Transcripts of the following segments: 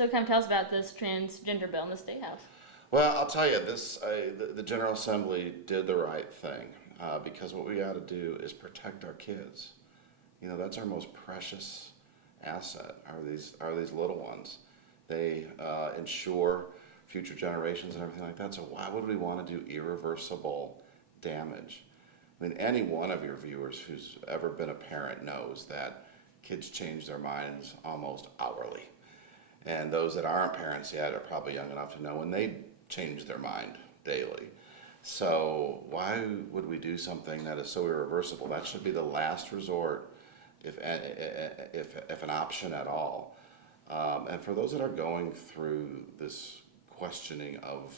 So kind of tell us about this transgender bill in the State House. Well, I'll tell you, the General Assembly did the right thing because what we got to do is protect our kids. You know, that's our most precious asset. Are these little ones? They ensure future generations and everything like that. So why would we want to do irreversible damage? I mean, any one of your viewers who's ever been a parent knows that kids change their minds almost hourly. And those that aren't parents yet are probably young enough to know when they change their mind daily. So why would we do something that is so irreversible? That should be the last resort, if an option at all. And for those that are going through this questioning of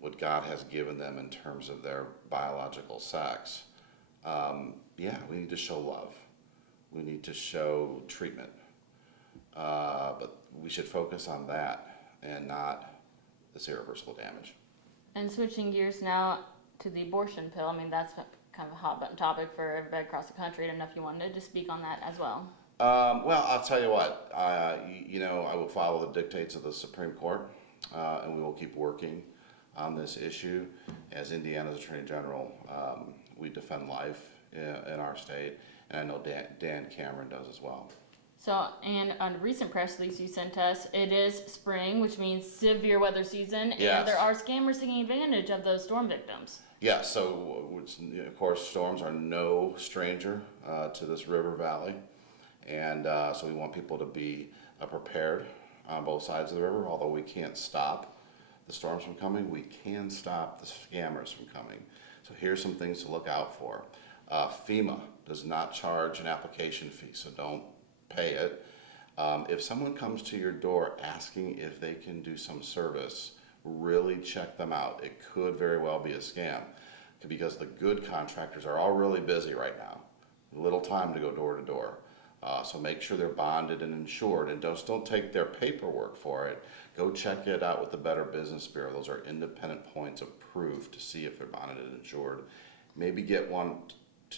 what God has given them in terms of their biological sex, yeah, we need to show love. We need to show treatment. But we should focus on that and not this irreversible damage. And switching gears now to the abortion pill, I mean, that's kind of a hot button topic for everybody across the country. I don't know if you wanted to speak on that as well. Well, I'll tell you what, I will follow the dictates of the Supreme Court, and we will keep working on this issue. As Indiana's Attorney General, we defend life in our state, and I know Dan Cameron does as well. So, and on a recent press release you sent us, it is spring, which means severe weather season, Yes. and there are scammers taking advantage of those storm victims. Yeah, so of course storms are no stranger to this river valley, and so we want people to be prepared on both sides of the river. Although we can't stop the storms from coming, we can stop the scammers from coming. So here's some things to look out for. FEMA does not charge an application fee, so don't pay it. If someone comes to your door asking if they can do some service, really check them out. It could very well be a scam because the good contractors are all really busy right now. Little time to go door to door. So make sure they're bonded and insured, and don't take their paperwork for it. Go check it out with the Better Business Bureau. Those are independent points of proof to see if they're bonded and insured. Maybe get one or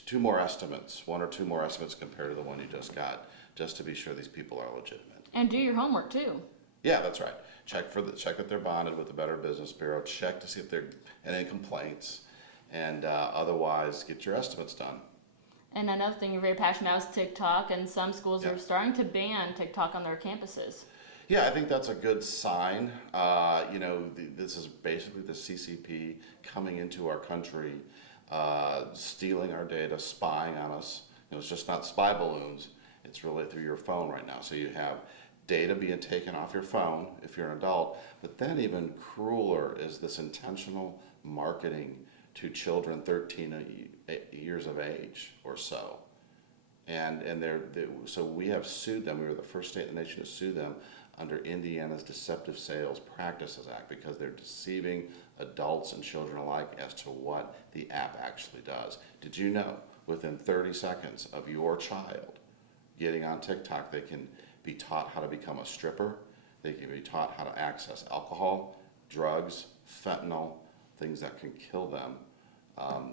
two more estimates compared to the one you just got, just to be sure these people are legitimate. And do your homework too. Yeah, that's right. Check that they're bonded with the Better Business Bureau. Check to see if they're any complaints, and otherwise get your estimates done. And another thing you're very passionate about is TickTock, and some schools are starting to ban TickTock on their campuses. Yeah, I think that's a good sign. This is basically the CCP coming into our country, stealing our data, spying on us. It's just not spy balloons. It's really through your phone right now. So you have data being taken off your phone if you're an adult, but then even crueler is this intentional marketing to children 13 years of age or so. And so we have sued them. We were the first state in the nation to sue them under Indiana's Deceptive Sales Practices Act because they're deceiving adults and children alike as to what the app actually does. Did you know within 30 seconds of your child getting on TikTok, they can be taught how to become a stripper, they can be taught how to access alcohol, drugs, fentanyl, things that can kill them.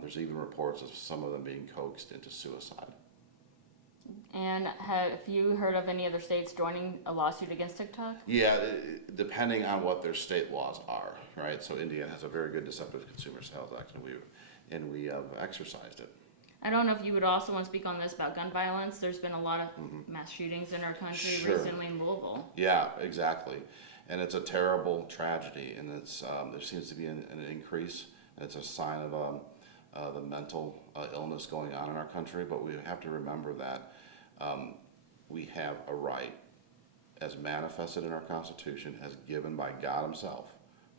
There's even reports of some of them being coaxed into suicide. And have you heard of any other states joining a lawsuit against TickTock? Yeah, depending on what their state laws are, right? So Indiana has a very good Deceptive Consumer Sales Act, and we have exercised it. I don't know if you would also want to speak on this about gun violence. There's been a lot of mass shootings in our country recently in Louisville. Yeah, exactly. And it's a terrible tragedy, and it's there seems to be an increase. It's a sign of the mental illness going on in our country, but we have to remember that we have a right, as manifested in our Constitution, as given by God himself.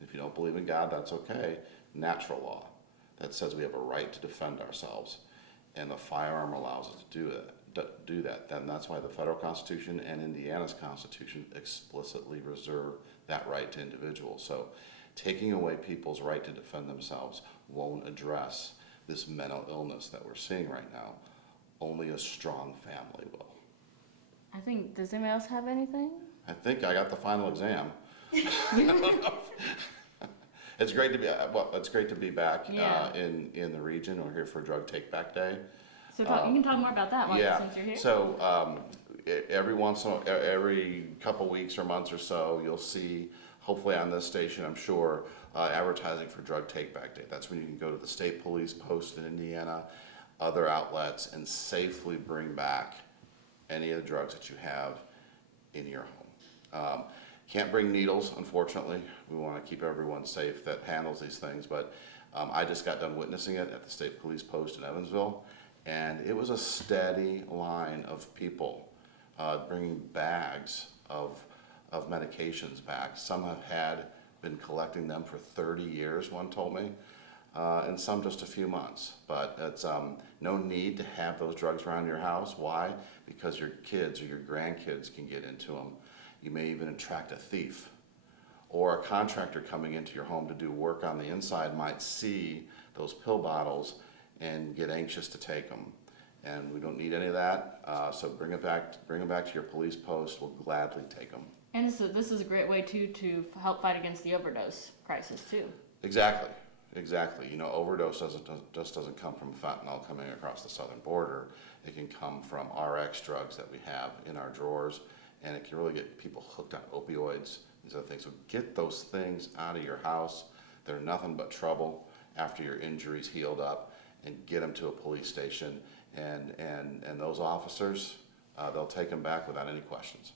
If you don't believe in God, that's okay. Natural law that says we have a right to defend ourselves, and the firearm allows us to do that. Then that's why the federal Constitution and Indiana's Constitution explicitly reserve that right to individuals. So taking away people's right to defend themselves won't address this mental illness that we're seeing right now. Only a strong family will. I think, does anybody else have anything? I think I got the final exam. It's great to be back in the region. We're here for Drug Take Back Day. So you can talk more about that since you're here. So every couple weeks or months or so, you'll see, hopefully on this station, I'm sure, advertising for Drug Take Back Day. That's when you can go to the state police post in Indiana, other outlets, and safely bring back any of the drugs that you have in your home. Can't bring needles, unfortunately. We want to keep everyone safe that handles these things, but I just got done witnessing it at the state police post in Evansville, and it was a steady line of people bringing bags of medications back. Some have been collecting them for 30 years, one told me, and some just a few months. But it's no need to have those drugs around your house. Why? Because your kids or your grandkids can get into them. You may even attract a thief. Or a contractor coming into your home to do work on the inside might see those pill bottles and get anxious to take them. And we don't need any of that, so bring them back to your police post. We'll gladly take them. And so this is a great way too to help fight against the overdose crisis too. Exactly. You know, overdose doesn't come from fentanyl coming across the southern border. It can come from RX drugs that we have in our drawers, and it can really get people hooked on opioids, these other things. So get those things out of your house. They're nothing but trouble after your injury's healed up, and get them to a police station, and those officers, they'll take them back without any questions.